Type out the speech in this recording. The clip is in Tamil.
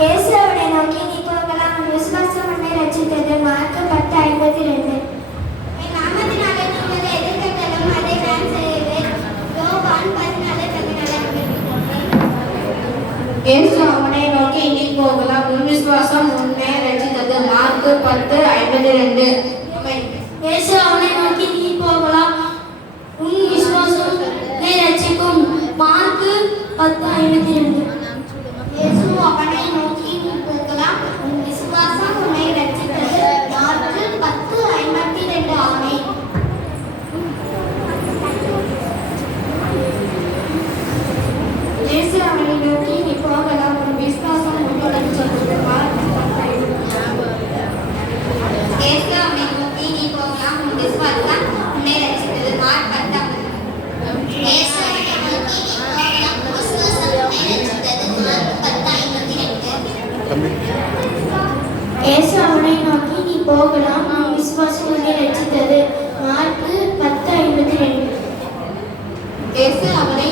இயேசு அவனை நோக்கி நீ போகலாம் உன் விசுவாசம் உன்னை ரட்சித்தது. மார்க் 10:52. என் நாமத்தினாலே நீங்கள் எது கேட்டாலும் அதை நான் செய்வேன். யோவான் 14:14. இயேசு அவனை நோக்கி நீ போகலாம் உன் விசுவாசம் உன்னை ரட்சித்தது. மார்க் 10:52. இயேசு அவனை நோக்கி நீ போகலாம் உன் விசுவாசம் உன்னை ரட்சிக்கும். மார்க் 10:52. இயேசு அவனை நோக்கி நீ போகலாம் உன் விசுவாசம் உன்னை ரட்சித்தது. மார்க் 10:52. ஆமென். இயேசு அவனை நோக்கி நீ போகலாம் உன் விசுவாசம் உன்னை ரட்சித்தது. மார்க் 10:52. இயேசு அவனை நோக்கி நீ போகலாம் உன் விசுவாசம் உன்னை ரட்சித்தது. மார்க் 10:52. இயேசு அவனை நோக்கி நீ போகலாம் உன் விசுவாசம் உன்னை ரட்சித்தது. மார்க் 10:52. இயேசு அவனை நோக்கி நீ போகலாம் உன் விசுவாசம் உன்னை ரட்சித்தது. மார்க் 10:52. இயேசு அவனை